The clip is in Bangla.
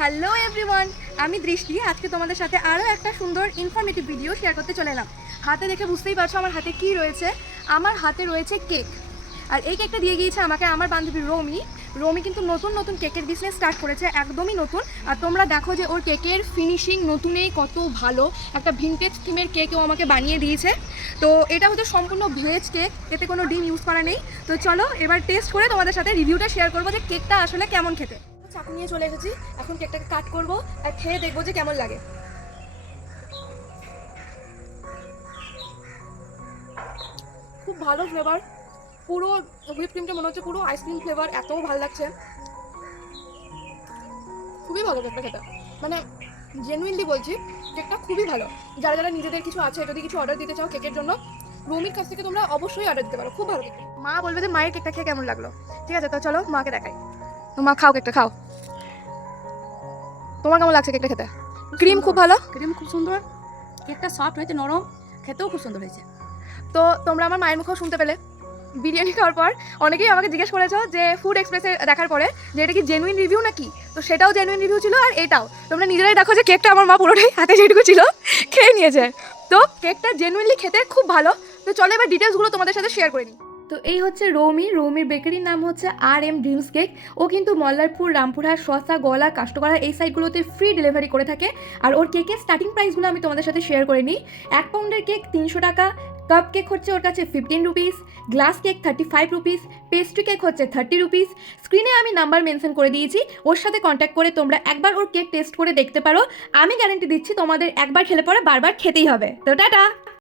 হ্যালো এভরিওয়ান, আমি দৃষ্টি। আজকে তোমাদের সাথে আরও একটা সুন্দর ইনফরমেটিভ ভিডিও শেয়ার করতে চলে এলাম। হাতে দেখে বুঝতেই পারছো আমার হাতে কি রয়েছে। আমার হাতে রয়েছে কেক। আর এই কেকটা দিয়ে গিয়েছে আমাকে আমার বান্ধবী রোমি। রোমি কিন্তু নতুন নতুন কেকের বিজনেস স্টার্ট করেছে, একদমই নতুন। আর তোমরা দেখো যে ওর কেকের ফিনিশিং নতুনেই কত ভালো। একটা ভিনটেজ থিমের কেকও আমাকে বানিয়ে দিয়েছে। তো এটা হচ্ছে সম্পূর্ণ ভেজ কেক, এতে কোনো ডিম ইউজ করা নেই। তো চলো এবার টেস্ট করে তোমাদের সাথে রিভিউটা শেয়ার করবো যে কেকটা আসলে কেমন খেতে। চাকু নিয়ে চলে এসেছি, এখন কেকটাকে কাট করবো আর খেয়ে দেখবো যে কেমন লাগে। খুব ভালো ফ্লেভার, পুরো হুইপ ক্রিমটা মনে হচ্ছে পুরো আইসক্রিম ফ্লেভার, এত ভালো লাগছে। খুবই ভালো কেকটা খেতে, মানে জেনুইনলি বলছি কেকটা খুবই ভালো। যারা যারা নিজেদের কিছু আছে, যদি কিছু অর্ডার দিতে চাও কেকের জন্য, রুমির কাছ থেকে তোমরা অবশ্যই অর্ডার দিতে পারো। খুব ভালো কেক। মা বলবে যে মায়ের কেকটা খেয়ে কেমন লাগলো। ঠিক আছে, তো চলো মাকে দেখাই। তো মা খাও, কেকটা খাও। তোমার কেমন লাগছে কেকটা খেতে? ক্রিম খুব ভালো, ক্রিম খুব সুন্দর, কেকটা সফট হয়েছে, নরম, খেতেও খুব সুন্দর হয়েছে। তো তোমরা আমার মায়ের মুখেও শুনতে পেলে। বিরিয়ানি খাওয়ার পর অনেকেই আমাকে জিজ্ঞেস করেছো যে ফুড এক্সপ্রেসে দেখার পরে যে এটা কি জেনুইন রিভিউ নাকি। তো সেটাও জেনুইন রিভিউ ছিল, আর এটাও তোমরা নিজেরাই দেখো যে কেকটা আমার মা পুরোটাই হাতে যেটুকু ছিল খেয়ে নিয়েছে। তো কেকটা জেনুইনলি খেতে খুব ভালো। তো চলো এবার ডিটেলসগুলো তোমাদের সাথে শেয়ার করে নিই। তো এই হচ্ছে রৌমির বেকারির নাম হচ্ছে RM ড্রিমস কেক। ও কিন্তু মল্লারপুর, রামপুরহাট, শসা, গলা, কাষ্টকড়া এই সাইডগুলোতে ফ্রি ডেলিভারি করে থাকে। আর ওর কেকের স্টার্টিং প্রাইসগুলো আমি তোমাদের সাথে শেয়ার করে নিই। 1 পাউন্ডের কেক 300 টাকা, কাপ কেক হচ্ছে ওর কাছে 15 rupees, glass cake 35 rupees, pastry cake হচ্ছে 30 রুপিস। স্ক্রিনে আমি নাম্বার মেনশন করে দিয়েছি, ওর সাথে কন্ট্যাক্ট করে তোমরা একবার ওর কেক টেস্ট করে দেখতে পারো। আমি গ্যারান্টি দিচ্ছি তোমাদের একবার খেলে পরে বারবার খেতেই হবে। তো টাটা।